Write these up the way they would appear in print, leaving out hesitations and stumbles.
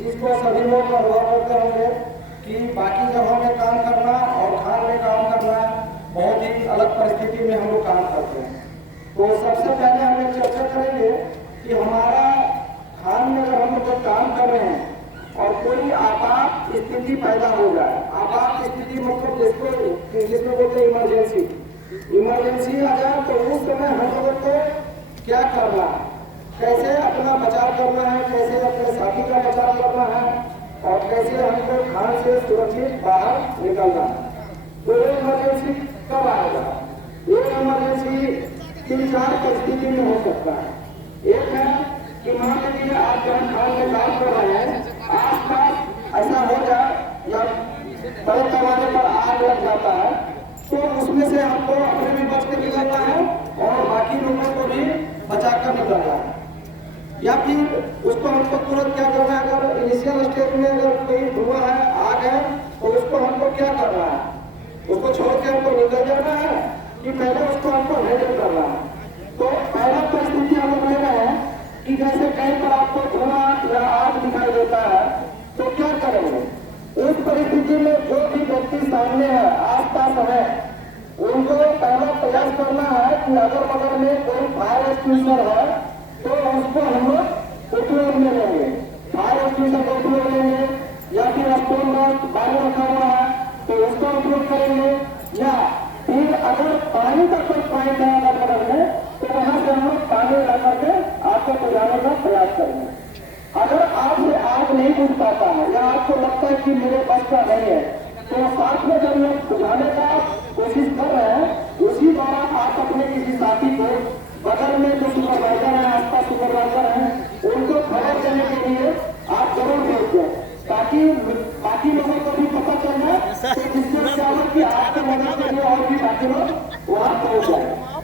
चीज़ को सभी लोग अनुभव करते होंगे कि बाकी जगहों में काम करना और खान में काम करना बहुत ही अलग परिस्थिति में हम लोग काम करते हैं। तो सबसे पहले हम लोग चर्चा करेंगे कि हमारा खान में अगर हम लोग काम कर रहे हैं और कोई आपात स्थिति पैदा हो जाए, आपात स्थिति मतलब जिसको इंग्लिश में बोलते हैं इमरजेंसी, इमरजेंसी आ जाए तो उस समय हम लोगों को क्या करना है, कैसे अपना बचाव करना है, कैसे अपने साथी का बचाव करना है और कैसे हमको खान से सुरक्षित बाहर निकलना है। तो ये इमरजेंसी कब आएगा? ये इमरजेंसी 3-4 परिस्थिति में हो सकता है। एक है कि मान लीजिए आप जहाँ खान में काम कर रहे हैं, आसपास ऐसा हो जाए या बड़े पैमाने पर आग लग जाता है तो उसमें से हमको अपने भी बच के निकलना है और बाकी लोगों को भी बचा कर निकलना है। या फिर उसको हमको तुरंत क्या करना है, अगर इनिशियल स्टेज में अगर कोई धुआं है, आग है, तो उसको हमको क्या करना है, उसको छोड़ के हमको निकल जाना है कि पहले उसको हमको हैंडल करना है। तो पहला परिस्थिति हम लोग ले रहे हैं कि जैसे कहीं पर आपको धुआं या आग दिखाई देता है तो क्या करेंगे? उस परिस्थिति में जो भी व्यक्ति सामने है, आसपास है, उनको पहला प्रयास करना है कि अगर बगल में कोई फायर एक्सटिंग्विशर है तो उसको हम लोग उपयोग में लेंगे, फायर एक्सटिंग्विशर का उपयोग लेंगे, या फिर स्टोन में बालू रखा हुआ है तो उसका उपयोग करेंगे, या फिर अगर पानी का कोई पॉइंट है अगर बगल में तो वहां से हम लोग पानी ला करके आपको बुझाने का प्रयास करेंगे। अगर आपसे आग नहीं बुझ पाता है या आपको लगता है कि मेरे पास का नहीं है तो साथ में जब लोग बुझाने का कोशिश कर रहे हैं उसी दौरान आप अपने किसी साथी को बगल में जो सुपरवाइजर है, आसपास सुपरवाइजर है, उनको खबर देने के लिए आप जरूर भेज दें ताकि बाकी लोगों को भी पता चल जाए कि जिससे क्या हो कि आपके मदद के लिए और भी बाकी लोग वहां पहुंच जाए।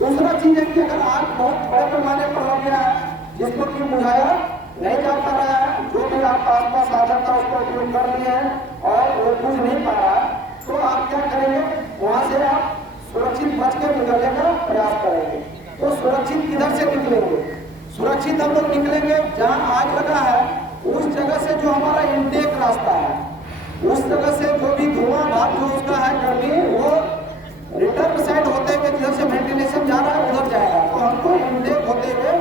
दूसरा चीज है कि अगर आग बहुत बड़े पैमाने पर हो गया है जिसको कि बुझाया नहीं जा पा रहा है, जो भी आप आसपास साधन था उसका उपयोग कर लिए हैं और वो बुझ नहीं पा रहा है, तो आप क्या करेंगे, वहां से आप सुरक्षित बच के निकलने का प्रयास करेंगे। तो सुरक्षित किधर से निकलेंगे? सुरक्षित हम लोग निकलेंगे जहाँ आग लगा है उस जगह से जो हमारा इनटेक रास्ता है, उस जगह से जो भी धुआं भाग जो उसका है गर्मी वो रिटर्न साइड होते हुए जिधर से वेंटिलेशन जा रहा है उधर जाएगा। तो हमको इनटेक होते हुए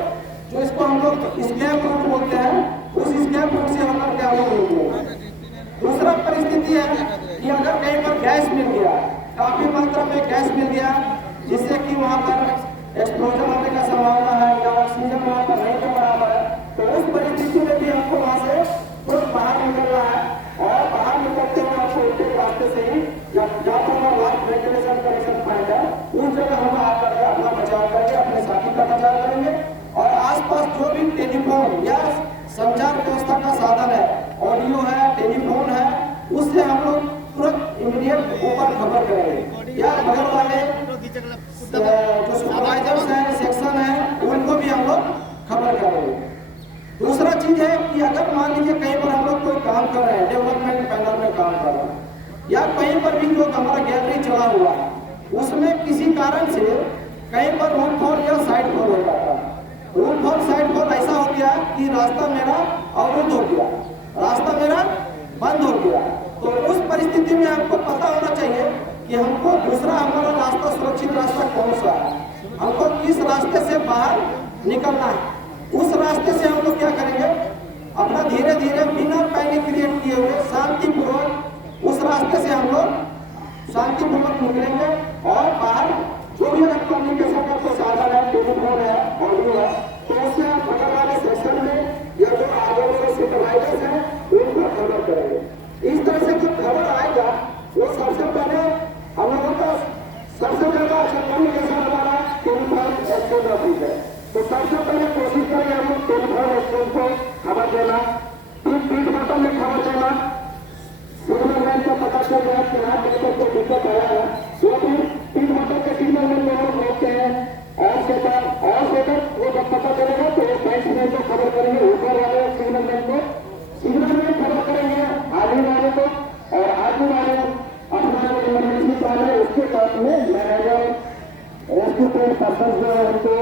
जो इसको हम लोग स्कैप रूट बोलते हैं उस स्कैप रूट से हम लोग क्या होंगे। दूसरा परिस्थिति है कि अगर कहीं पर गैस मिल गया, काफी मात्रा में गैस मिल गया जिससे कि वहां पर एक्सप्लोजन होने का संभावना है या ऑक्सीजन वहां पर नहीं के बराबर है, तो उस परिस्थिति में भी हमको वहां से तुरंत बाहर निकलना है और बाहर निकलते हुए आपको उल्टे रास्ते से ही जहाँ पर लास्ट वेंटिलेशन कनेक्शन पॉइंट है उस जगह हम आकर के अपना बचाव करके अपने साथी का बचाव करेंगे और आसपास जो भी टेलीफोन या संचार व्यवस्था का साधन है, ऑडियो है, टेलीफोन है, उससे हम लोग तुरंत इमीडिएट ऊपर खबर करेंगे या बगल वाले जो सुपरवाइजर्स हैं, सेक्शन है, उनको भी हम लोग खबर करेंगे। दूसरा चीज है कि अगर मान लीजिए कहीं पर हम लोग कोई काम कर रहे हैं, डेवलपमेंट पैनल में काम कर रहे हैं या कहीं पर भी जो हमारा गैलरी चला हुआ है उसमें किसी कारण से कहीं पर रूट फॉल या साइड फॉल हो जाता है। रूट फॉल साइड फॉल ऐसा हो गया कि रास्ता मेरा अवरुद्ध हो गया, रास्ता मेरा बंद हो गया, तो उस परिस्थिति में हमको पता होना चाहिए कि हमको दूसरा हमारा रास्ता, सुरक्षित रास्ता कौन सा है, हमको किस रास्ते से बाहर निकलना है। उस रास्ते से हम लोग क्या करेंगे, अपना धीरे धीरे बिना पैनिक क्रिएट किए हुए शांतिपूर्वक उस रास्ते से हम लोग शांतिपूर्वक निकलेंगे और बाहर जो भी अगर कम्युनिकेशन का कोई साधन है, टेलीफोन है, ऑडियो है, तो उससे आप बगल वाले सेक्शन में या जो आगे वाले सुपरवाइजर्स हैं उनको खबर करेंगे। इस तरह से जो खबर आएगा वो सबसे पहले हम लोगों का सबसे ज्यादा कम्युनिकेशन हमारा टेलीफोन एक्सचेंज ऑफिस है, तो सबसे पहले कोशिश करेंगे हम लोग टेलीफोन एक्सचेंज को खबर देना, फिर पीठ बटन में खबर देना, सिग्नल मैन को पता चल गया कि यहाँ पर कोई दिक्कत आया है तो फिर पीठ बटन के सिग्नल मैन को हम बोलते हैं और सेटर वो जब पता चलेगा तो साइंस मैन को खबर करेंगे, ऊपर वाले सिग्नल मैन को खबर करेंगे, आगे वाले को, और आगे वाले अपना जो इमरजेंसी प्लान है उसके साथ में मैनेजर, रेस्क्यू ट्रेन पर्सन जो है उनको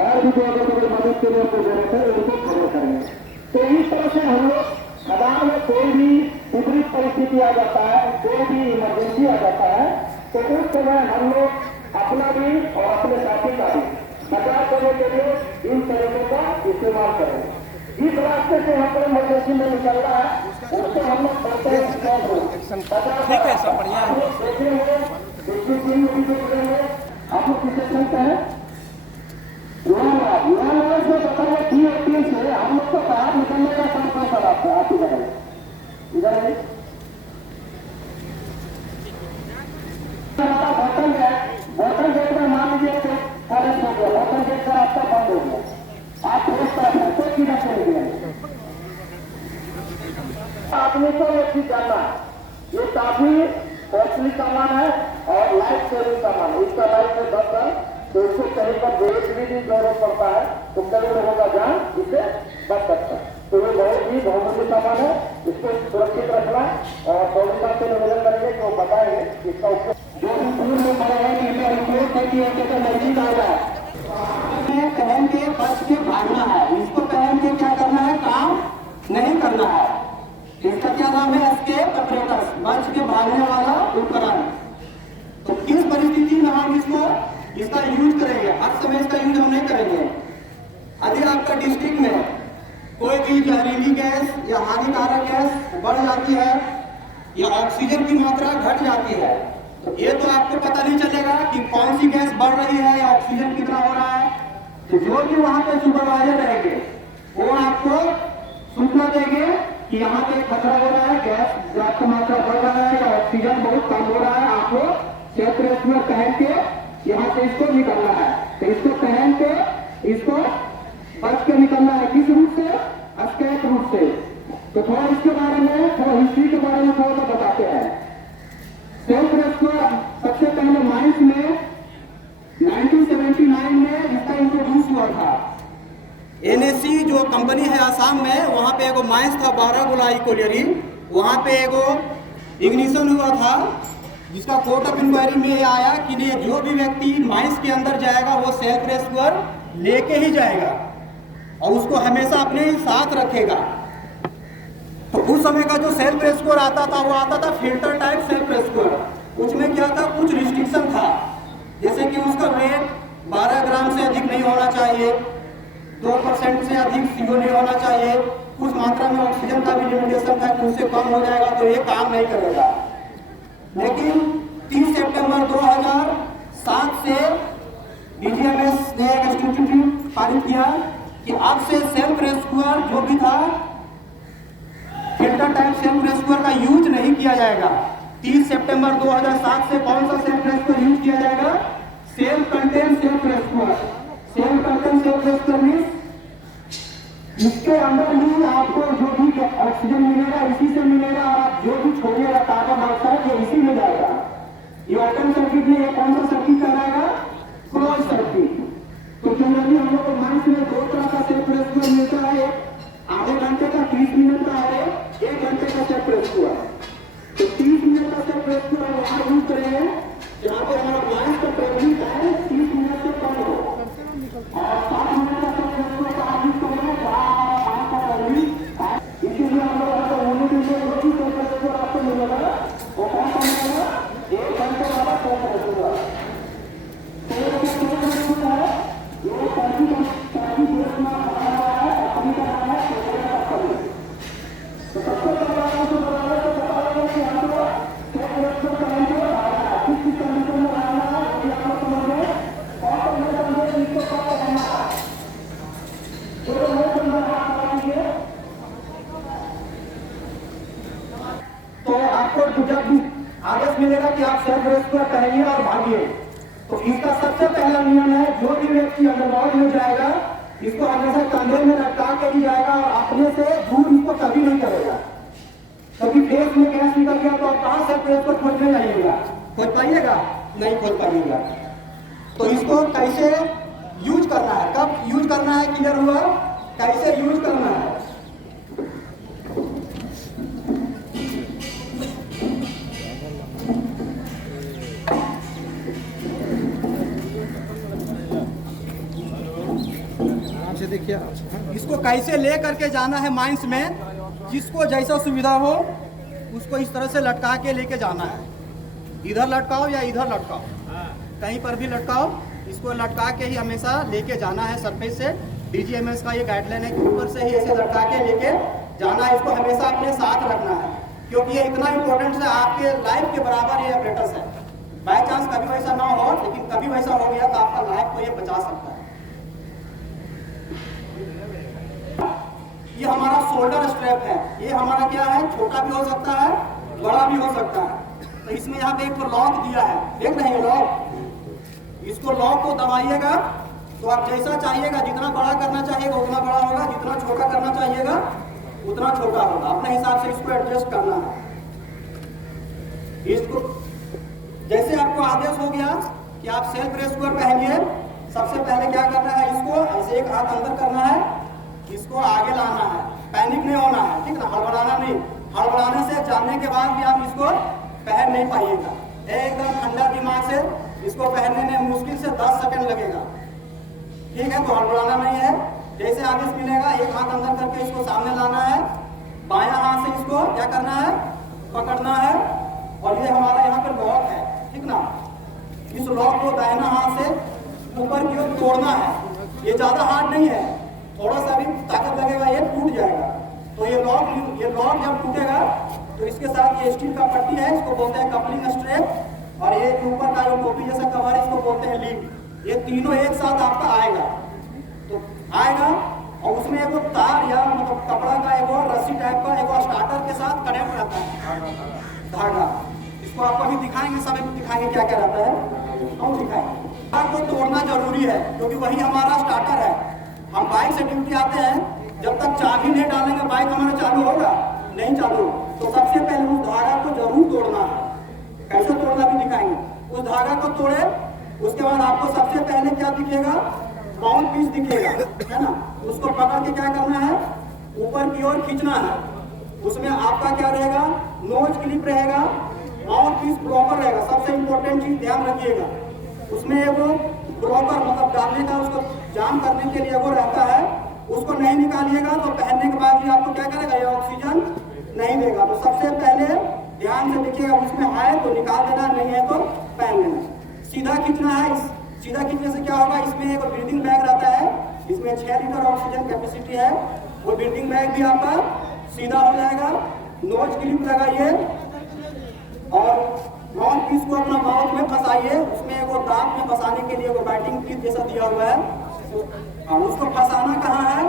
और भी जो अगर मदद के लिए उनको जरूरत है उनको खबर करेंगे। तो इस तरह से हम लोग खदान में कोई भी विपरीत परिस्थिति आ जाता है, कोई भी इमरजेंसी आ जाता है, तो उस समय हम लोग अपना भी और अपने साथी का भी बचाव करने के लिए इन तरीकों का इस्तेमाल करें। जिस रास्ते से हम लोग इमरजेंसी में निकल रहा है उसको हम लोग करते हैं। ठीक है, सब बढ़िया है। आप लोग किसे सुनते हैं? युवा से बताइए DOT से हम लोग को बाहर निकलने का काम कौन सा रास्ता है? आप इधर है बॉटल गेट में मान लीजिए फॉरेस्ट हो गया, बॉटल गेट का रास्ता बंद हो गया, आप उस तरफ है कोई किधर चले गए। आदमी को एक चीज जानना है, ये काफी कॉस्टली सामान है और लाइफ सेविंग सामान है। इसका लाइफ में 10 साल, तो इसको कहीं पर ब्रेक भी जरूरत पड़ता है तो कई लोगों का जान इससे बच सकता है। तो ये बहुत ही बहुमूल्य सामान है, इसको सुरक्षित रखना और पौधा से निवेदन करेंगे कि वो बताएंगे इसका उपयोग जो भी दूर में पड़े हैं कृपया रिक्वेस्ट है कि एक नजदीक आ जाए। पहन के बच के भागना है, इसको पहन के क्या करना है, काम नहीं करना है। इसका क्या नाम है? एस्केप apparatus, बच के भागने वाला उपकरण। तो किस परिस्थिति में हम इसका यूज करेंगे? हर समय इसका यूज हम नहीं करेंगे। यदि आपका डिस्ट्रिक्ट में कोई भी जहरीली गैस या हानिकारक गैस बढ़ जाती है या ऑक्सीजन की मात्रा घट जाती है, तो ये तो आपको पता नहीं चलेगा कि कौन सी गैस बढ़ रही है या ऑक्सीजन कितना हो रहा है। तो जो भी वहां पे सुपरवाइजर रहेंगे वो आपको सूचना देंगे कि यहाँ पे खतरा हो रहा है, गैस पर्याप्त मात्रा बढ़ रहा है या ऑक्सीजन बहुत कम हो रहा है, आपको सेफ रेस्क्यूअर पहन के यहाँ से इसको निकलना है। तो इसको पहन के इसको बच के निकलना है। किस रूट से? एस्केप रूट से। तो थोड़ा इसके बारे में, थोड़ा हिस्ट्री के बारे में थोड़ा सा बताते हैं। सेल्फ रेस्क्यूअर सबसे पहले माइंस में 1979 में इसका इंट्रोड्यूस हुआ था। NSC जो कंपनी है आसाम में, वहाँ पे एगो माइंस था 12 गोलाई कोलियरी, वहाँ पे एगो इग्निशन हुआ था जिसका कोर्ट ऑफ इंक्वायरी में आया कि जो भी व्यक्ति माइंस के अंदर जाएगा वो सेल्फ रेस्क्यूअर लेके ही जाएगा और उसको हमेशा अपने साथ रखेगा। तो उस समय का जो सेल्फ रेस्क्यूअर आता था वो आता था फिल्टर टाइप सेल्फ रेस्क्यूअर। उसमें क्या था, कुछ रिस्ट्रिक्शन था, जैसे कि उसका वेट 12 ग्राम से अधिक नहीं होना चाहिए, 2% से अधिक CO नहीं होना चाहिए, कुछ मात्रा में ऑक्सीजन का भी लिमिटेशन था कि उससे कम हो जाएगा तो ये काम नहीं करेगा। लेकिन 30 सितंबर 2007 से DGMS ने एक इंस्टीट्यूट पारित किया कि अब से सेल्फ रेस्क्यूअर जो भी था फिल्टर टाइप सेल्फ रेस्क्यूअर का यूज नहीं किया जाएगा। 30 सितंबर 2007 से कौन सा सेल्फ रेस्क्यूअर यूज किया जाएगा? Self contain self rescuer. Self contain self rescuer means इसके अंदर ही आपको जो भी ऑक्सीजन मिलेगा इसी से मिलेगा, आप जो भी छोड़िएगा कार्बन डाइऑक्साइड ये इसी में जाएगा। ये ओपन सर्किट में ये कौन सा सर्किट कहलाएगा? Close circuit. तो जनरली हम लोग को माइंस में 2 तरह का सेल्फ रेस्क्यूअर मिलता है, आधे घंटे का 30 मिनट का है, 1 घंटे का सेल्फ रेस्क्यूअर। तो 30 मिनट का सेल्फ रेस्क्यूअर वहां यूज करेंगे जहाँ पे हमारा माइंस का ट्रेवलिंग टाइम 30 मिनट से कम हो, और 60 मिनट का सेल्फ रेस्क्यूअर का यूज करेंगे जहाँ हमारा माइंस का ट्रेवलिंग टाइम। इसीलिए हम लोग अगर यूनिट में जो भी सेल्फ रेस्क्यूअर आपको मिलेगा वो कौन सा मिलेगा? 1 घंटे वाला सेल्फ रेस्क्यूअर। तो आपको जब आदेश मिलेगा कि आप सेल्फ रेस्क्यूअर पहनिए और भागिए, तो इसका सबसे पहला नियम है जो भी व्यक्ति अंडरग्राउंड में जाएगा इसको हमेशा कंधे में लटका के ही जाएगा और अपने से दूर इसको कभी नहीं करेगा। कभी फेस में गैस निकल गया तो आप कहाँ से फेस को खोजने जाइएगा? खोज पाइएगा? नहीं खोज पाइएगा। तो इसको कैसे यूज करना है, कब यूज करना है, क्लियर हुआ? कैसे यूज करना है? देखिए इसको कैसे ले करके जाना है माइंस में, जिसको जैसा सुविधा हो उसको इस तरह से लटका के लेके जाना है। इधर लटकाओ या इधर लटकाओ, कहीं पर भी लटकाओ, इसको लटका के ही हमेशा लेके जाना है सरफेस से। DGMS का ये गाइडलाइन है कि ऊपर से ही ऐसे लटका के लेके जाना है। इसको हमेशा अपने साथ रखना है क्योंकि ये इतना इम्पोर्टेंट है, आपके लाइफ के बराबर ये ऑपरेटर्स है। बाई चांस कभी वैसा ना हो, लेकिन कभी वैसा हो गया तो आपका लाइफ को ये बचा सकता है। ये हमारा शोल्डर स्ट्रैप है। ये हमारा क्या है, छोटा भी हो सकता है, बड़ा भी हो सकता है। तो इसमें यहाँ पे एक लॉक दिया है, देख रहे हैं लॉक। इसको लॉक को दबाइएगा तो आप जैसा चाहिएगा, जितना बड़ा करना चाहिएगा उतना बड़ा होगा, जितना छोटा करना चाहिएगा उतना छोटा होगा। अपने हिसाब से इसको एडजस्ट करना है। इसको जैसे आपको आदेश हो गया कि आप सेल्फ रेस्क्यूअर पहनिए, सबसे पहले क्या करना है, इसको ऐसे एक हाथ अंदर करना है, इसको आगे लाना है, पैनिक नहीं होना है, ठीक ना, हड़बड़ाना नहीं। हड़बड़ाने से जानने के बाद भी आप इसको पहन नहीं पाइएगा। एकदम ठंडा दिमाग से इसको पहनने में मुश्किल से 10 सेकंड लगेगा, ठीक है। तो हड़बड़ाना नहीं है। जैसे आदेश मिलेगा एक हाथ अंदर करके इसको सामने लाना है, बायां हाथ से इसको क्या करना है, पकड़ना है। और ये हमारा यहाँ पर लॉक है, ठीक ना। इस लॉक को दाहिना हाथ से ऊपर की ओर तोड़ना है। ये ज्यादा हार्ड नहीं है, थोड़ा सा भी ताकत लगेगा ये टूट जाएगा। तो ये लॉक जब टूटेगा तो इसके साथ ये स्टील का पट्टी है, इसको बोलते हैं कपलिंग स्ट्रैप। और ये ऊपर का जो टोपी जैसा कवर है इसको बोलते हैं लीड। ये तीनों एक साथ आपका आएगा, तो आएगा और उसमें एगो तार या मतलब कपड़ा का एगो रस्सी टाइप का एगो स्टार्टर के साथ कनेक्ट रहता है, धागा। इसको आपको अभी दिखाएंगे, सब दिखाएंगे क्या क्या रहता है, हम दिखाएंगे। आपको तोड़ना जरूरी है क्योंकि वही हमारा स्टार्टर है। हम बाइक से ड्यूटी आते हैं, जब तक चाबी नहीं डालेंगे बाइक हमारा चालू होगा नहीं चालू। तो सबसे पहले उस धागा को जरूर तोड़ना है। कैसे तोड़ना भी दिखाएंगे। उस धागा को तोड़े, उसके बाद आपको सबसे पहले क्या दिखेगा, माउंट पीस दिखेगा, है ना। उसको पकड़ के क्या करना है, ऊपर की ओर खींचना है। उसमें आपका क्या रहेगा, नोज क्लिप रहेगा, माउंट पीस प्रॉपर रहेगा। सबसे इंपॉर्टेंट चीज ध्यान रखिएगा, उसमें एगो प्रॉपर मतलब डालने का, उसको जाम करने के लिए एगो रहता है, उसको नहीं निकालिएगा तो पहनने के बाद भी आपको क्या करेगा, ये ऑक्सीजन नहीं देगा। तो सबसे पहले ध्यान से देखिएगा, उसमें है तो निकाल देना, नहीं है तो पहन लेना। सीधा खींचना है। सीधा खींचने से क्या होगा, इसमें एक ब्रीदिंग बैग रहता है, इसमें 6 लीटर ऑक्सीजन कैपेसिटी है। वो ब्रीदिंग बैग भी आपका सीधा हो जाएगा। नोज क्लिप लगाइए और माउथ पीस को अपना माउथ में फंसाइए। उसमें वो दांत में फंसाने के लिए वो बैटिंग क्लिप जैसा दिया हुआ है, उसको फंसाना कहाँ है,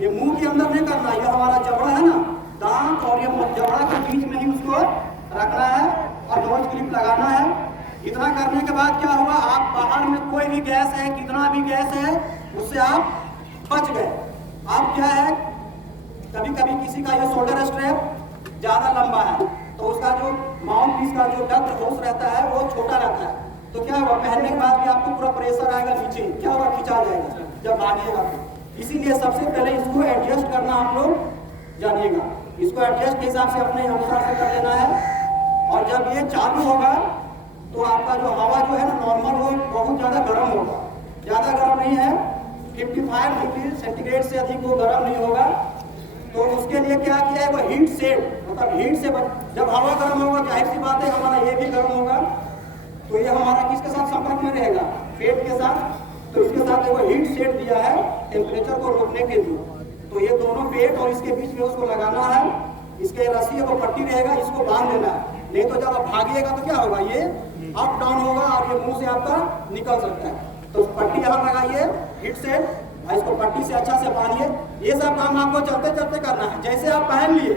ये मुंह के अंदर नहीं करना। ये हमारा जबड़ा है ना, दांत और ये जबड़ा के बीच में ही उसको रखना है और नोज क्लिप लगाना है। इतना करने के बाद क्या हुआ, आप बाहर में कोई भी गैस है, कितना भी गैस है, उससे आप बच गए। अब क्या है, कभी कभी किसी का ये शोल्डर स्ट्रैप ज्यादा लंबा है तो उसका जो माउथ पीस का जो डक्ट होस रहता है वो छोटा रहता है। तो क्या होगा, पहनने के बाद भी आपको पूरा प्रेशर आएगा नीचे, क्या होगा, खिंचा जाएगा जब भागिएगा तो। इसीलिए सबसे पहले इसको एडजस्ट करना आप लोग जानिएगा। इसको एडजस्ट के हिसाब से अपने अनुसार से कर लेना है। और जब ये चालू होगा तो आपका जो हवा जो है ना नॉर्मल हो, बहुत ज़्यादा गर्म होगा, ज़्यादा गर्म नहीं है, 55 डिग्री सेंटीग्रेड से अधिक वो गर्म नहीं होगा। तो उसके लिए क्या किया है, वो हीट सेट, मतलब हीट से जब हवा गर्म होगा जाहिर सी बात है हमारा ये भी गर्म होगा। तो ये हमारा किसके साथ संपर्क में रहेगा, पेट के साथ। तो इसके साथ वो हीट सेट दिया है टेम्परेचर को रोकने के लिए। तो ये दोनों पेट और इसके बीच में उसको लगाना है। इसके रस्सी को पट्टी रहेगा, इसको बांध देना है, नहीं तो जब आप भागिएगा तो क्या होगा, ये अप डाउन होगा और ये मुंह से आपका निकल सकता है। तो पट्टी यहाँ लगाइए हीट सेट, इसको पट्टी से अच्छा से बांधिए। ये सब काम आपको चलते चलते करना है। जैसे आप पहन लिए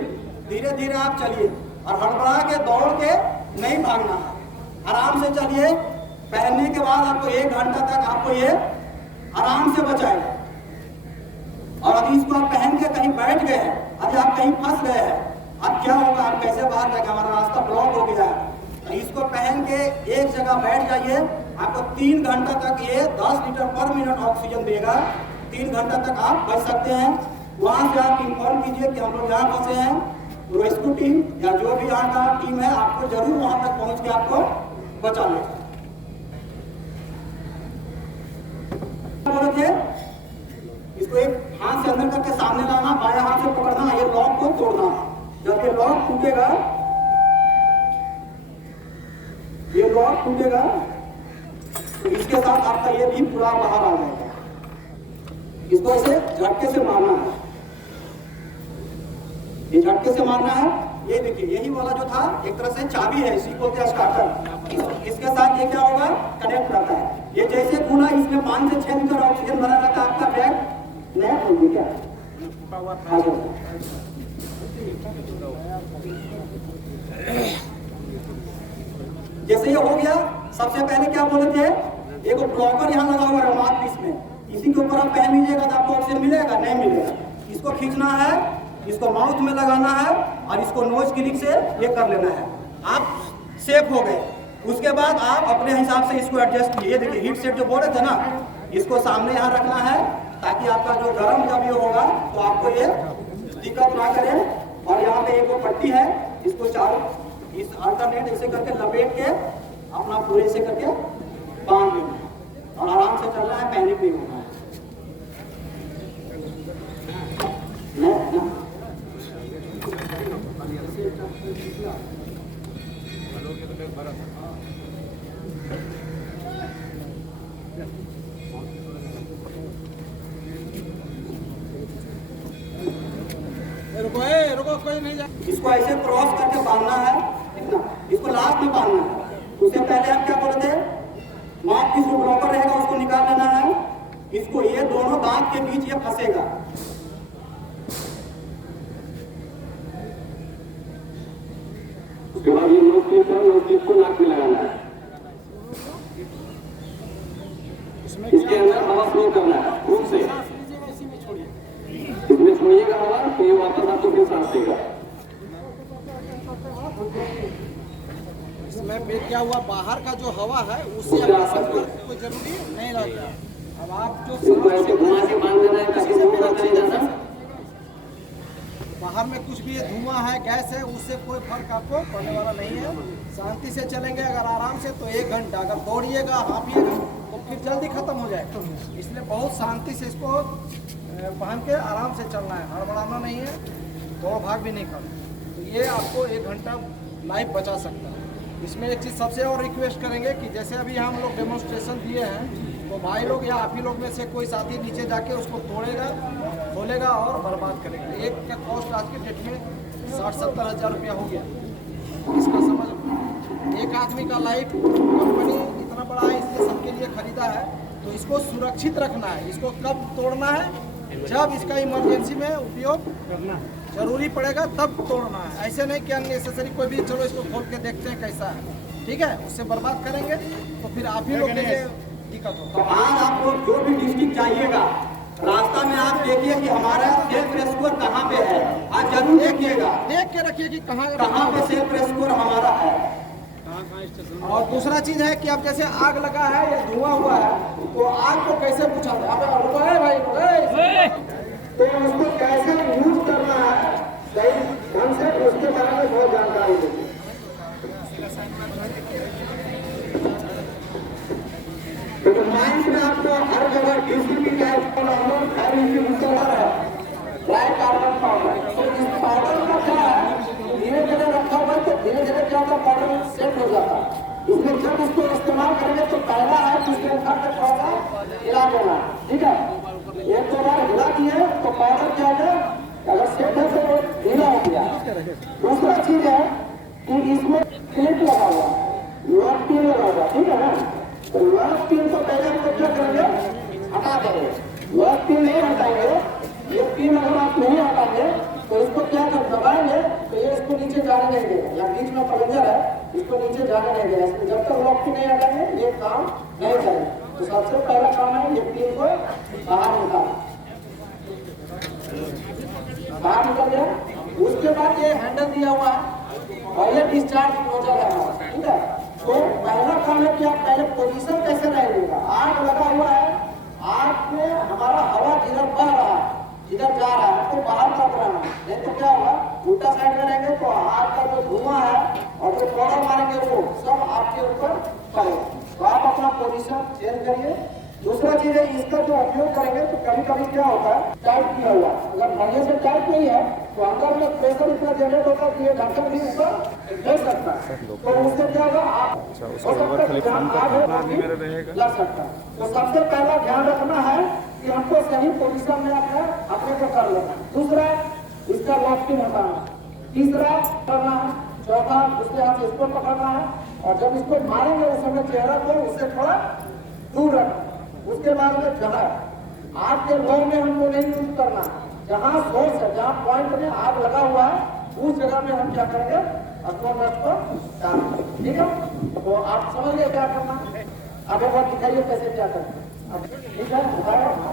धीरे धीरे आप चलिए और हड़बड़ा के दौड़ के नहीं भागना, आराम से चलिए। पहनने के बाद आपको 1 घंटा तक आपको ये आराम से बचाएगा। और अभी इसको आप पहन के कहीं बैठ गए हैं, अभी आप कहीं फंस गए हैं, अब क्या होगा, आप कैसे बाहर जाएंगे, हमारा रास्ता ब्लॉक हो गया है। इसको पहन के एक जगह बैठ जाइए, आपको 3 घंटा तक ये 10 लीटर पर मिनट ऑक्सीजन देगा। 3 घंटा तक आप बच सकते हैं। वहां से आप इन्फॉर्म कीजिए कि हम लोग यहाँ फंसे हैं, रेस्क्यू टीम या जो भी यहाँ का टीम है आपको जरूर वहां तक पहुंच के आपको बचा लेगा। बोले थे इसको एक हाथ से अंदर करके सामने लाना, बाया हाथ से पकड़ना, ये लॉक को तोड़ना। रॉड टूटेगा, ये रॉड टूटेगा तो इसके साथ आपका ये भी पूरा बाहर आ जाएगा। इसको ऐसे झटके से मारना है, ये झटके से मारना है। ये देखिए यही वाला जो था एक तरह से चाबी है, इसी को क्या स्टार्टर, इसके साथ ये क्या होगा कनेक्ट रहता है। ये जैसे खुला इसमें 5 से 6 लीटर ऑक्सीजन भरा रहता है, आपका बैग नया खोल दिया क्या। जैसे ये हो गया, सबसे पहले क्या बोले थे, एक ब्लॉकर यहाँ लगा हुआ है माउथ पीस में, इसी के ऊपर आप पहन लीजिएगा तो आपको ऑक्सीजन मिलेगा नहीं मिलेगा। इसको खींचना है, इसको माउथ में लगाना है और इसको नोज क्लिक से ये कर लेना है, आप सेफ हो गए। उसके बाद आप अपने हिसाब से इसको एडजस्ट कीजिए। देखिए हीट सेट जो बोल रहे थे ना, इसको सामने यहाँ रखना है ताकि आपका जो गर्म जब ये होगा तो आपको ये दिक्कत ना करे। और यहाँ पे एक पट्टी है, इसको चारों इस अल्टरनेट ऐसे करके लपेट के अपना पूरे से करके बांध देना है और आराम से चलना है, पैनिक नहीं होना है। रुको कोई नहीं जाए। इसको ऐसे क्रॉस करके बांधना है, इतना इसको लास्ट में बांधना है। उससे पहले आप क्या बोलते हैं, माउथ की जो ब्लॉकर रहेगा उसको निकाल लेना है। इसको ये दोनों दांत के बीच ये फंसेगा, उसके बाद ये नोज को नाक में लगाना है, इसके अंदर हवा फ्लो करना है रूप से, इसमें छोड़िएगा हवा तो ये वापस आपको फिर सांस देगा। इसमें फिर क्या हुआ, बाहर का जो हवा है उससे आपका संपर्क कोई जरूरी नहीं रहता। अब आप जो इसको ऐसे घुमा के बांध देना है ताकि वो ना चले जाना। बाहर में कुछ भी धुआं है, गैस है, उससे कोई फर्क आपको पड़ने वाला नहीं है। शांति से चलेंगे अगर आराम से तो 1 घंटा, अगर दौड़िएगा हाँपिएगा तो फिर जल्दी खत्म हो जाएगा। इसलिए बहुत शांति से इसको पहन के आराम से चलना है, हड़बड़ाना नहीं है, दौड़ भाग भी नहीं करना। तो ये आपको 1 घंटा लाइफ बचा सकता है। इसमें एक चीज़ सबसे और रिक्वेस्ट करेंगे कि जैसे अभी हम लोग डेमोन्स्ट्रेशन दिए हैं, तो भाई लोग या आप ही लोग में से कोई साथी नीचे जाके उसको तोड़ेगा, खोलेगा और बर्बाद करेगा। एक का कॉस्ट आज के डेट में 60-70 हज़ार रुपया हो गया। इसका समझ, एक आदमी का लाइफ कंपनी इतना बड़ा है इसलिए सबके लिए खरीदा है, तो इसको सुरक्षित रखना है। इसको कब तोड़ना है, जब इसका इमरजेंसी में उपयोग करना है, जरूरी पड़ेगा तब तोड़ना है। ऐसे नहीं कि अननेसेसरी कोई भी चलो इसको खोल के देखते हैं कैसा है, ठीक है, उससे बर्बाद करेंगे तो फिर आप ही लोग के लिए दिक्कत होगा। तो आज आप लोग जो भी डिस्ट्रिक्ट जाइएगा, रास्ता में आप देखिए कि हमारा सेल्फ रेस्क्यूअर कहाँ पे है, आज जरूर देखिएगा, देख के रखिए कि कहाँ पे सेल्फ रेस्क्यूअर हमारा है। और दूसरा चीज है कि अब जैसे आग लगा है या धुआं हुआ है तो आग को कैसे बुझाते हैं, तो उसको कैसे यूज करना है सही ढंग से, उसके बारे में बहुत जानकारी देती है। तो माइंड में आपको हर जगह डीसीपी गैस फायर इंस्टॉलर है, ड्राई कार्बन पाउडर। तो इस पाउडर का क्या है, धीरे धीरे रखा हुआ तो धीरे धीरे क्या होता है, पाउडर सेट हो जाता है। इसमें जब इसको इस्तेमाल करेंगे तो पहला है कि इसके अंदर का थोड़ा सा हिला देना, ठीक है। एक 2 बार हिला दिए तो पाउडर क्या है, अगर सेट है तो ढीला हो गया। दूसरा चीज है कि इसमें क्लिप लगा हुआ, लॉक पिन लगा हुआ, ठीक है ना। तो लॉक पिन तो पहले हम लोग क्या करेंगे, हटा देंगे। लॉक पिन नहीं हटाएंगे, ये पिन अगर आप नहीं हटाएंगे तो इसको क्या कर दबाएंगे तो ये इसको नीचे जाने नहीं देगा, या बीच में प्लंजर है इसको नीचे जाने नहीं देगा। इसमें जब तक लॉक पिन नहीं हटाएंगे ये काम नहीं करेगा। तो सबसे पहला काम है ये पिन को बाहर निकालना, बाहर निकल गया। उसके बाद ये हैंडल दिया हुआ है और ये डिस्चार्ज हो जाएगा, ठीक है। तो पहला काम है कि आप पहले पोजीशन कैसे रहेगा। आग लगा हुआ है, आग में हमारा हवा जिधर बह रहा है, जिधर जा रहा है तो बाहर का बनाना, नहीं तो क्या होगा, उल्टा साइड में रहेंगे तो आग का जो धुआं है और जो पाउडर मारेंगे वो सब आपके ऊपर पड़ेगा। तो आप अपना पोजीशन चेंज करिए, दूसरा चीज है इसका जो उपयोग करेंगे तो कभी कभी क्या होता है टाइट किया हुआ, अगर बढ़िया से टाइट नहीं है तो अंदर में प्रेशर इतना जनरेट होता है कि ये ढक्कन भी ऊपर दे सकता है, तो उससे क्या होगा आप हो सकता है कि आग लग सकता है। तो सबसे पहला ध्यान रखना है कि हमको सही पोजीशन में अपने को कर लेना है। दूसरा इसका लॉकिंग हटाना, तीसरा करना है, चौथा उसके हाथ से इसको पकड़ना है और जब इसको मारेंगे उस समय चेहरा को उससे थोड़ा दूर रखना। उसके बाद में जगह आग के लो में हमको नहीं यूज करना, जहाँ सोर्स है जहाँ पॉइंट में आग लगा हुआ है उस जगह में हम क्या करेंगे अस्ट्रोनट को डालेंगे, ठीक है। तो आप समझ गए क्या करना, अब एक बार दिखाइए कैसे क्या करना, ठीक है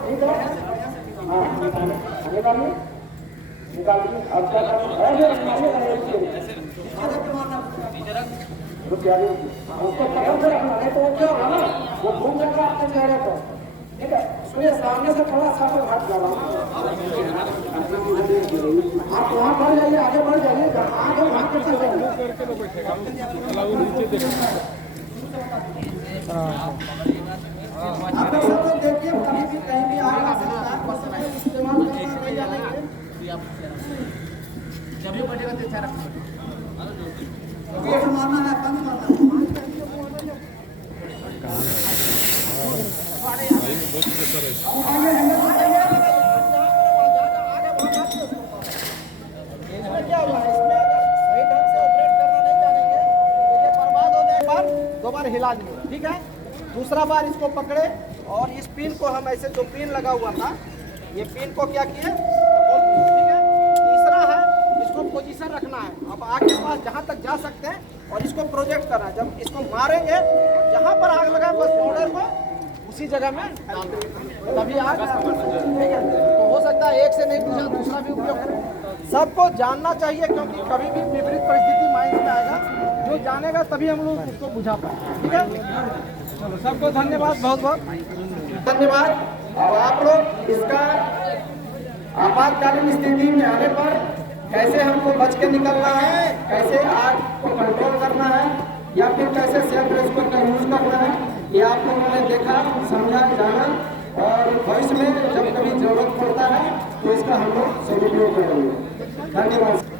ठीक है। हाँ निकालिए निकालिए, अब क्या करना रुपया उसको पकड़ के रखना, नहीं तो वो क्या होगा ना वो घूम जाएगा आपके चेहरे पर, ठीक है। इसलिए सामने से थोड़ा सा हट जाओ, आप वहाँ बढ़ जाइए, आगे बढ़ जाइए, आगे वहाँ के चल जाइए। आप लोग देखिए कहीं भी आग आ सकता है, इस्तेमाल जब भी बढ़ेगा तो अच्छा रखना मारना है, बंद करना है। क्या हुआ है इसमें, अगर सही ढंग से ऑपरेट करना नहीं जानेंगे तो ये बर्बाद हो जाए, बार दो बार हिला देंगे, ठीक है। दूसरा बार इसको पकड़े और इस पिन को हम ऐसे जो पिन लगा हुआ था ये पिन को क्या किए, ठीक है। तीसरा है इसको पोजीशन रखना है, अब आग के पास जहाँ तक जा सकते हैं और इसको प्रोजेक्ट करना है, जब इसको मारेंगे जहाँ पर आग लगा बस पाउडर को उसी जगह में तभी आग, ठीक है। तो हो सकता है एक से नहीं पूछा दूसरा भी उपयोग करें, सबको जानना चाहिए क्योंकि कभी भी विपरीत परिस्थिति माइंड में आएगा, जो जानेगा तभी हम लोग उसको बुझा पाएंगे, ठीक है। चलो सबको धन्यवाद, बहुत बहुत धन्यवाद। अब आप लोग इसका आपातकालीन स्थिति में आने पर कैसे हमको बच के निकलना है, कैसे आग को कंट्रोल करना है या फिर कैसे सेल्फ रेस्क्यू का यूज करना है, ये आप लोगों ने देखा, समझा, जाना और भविष्य में जब कभी जरूरत पड़ता है तो इसका हम लोग सदुपयोग करेंगे। धन्यवाद।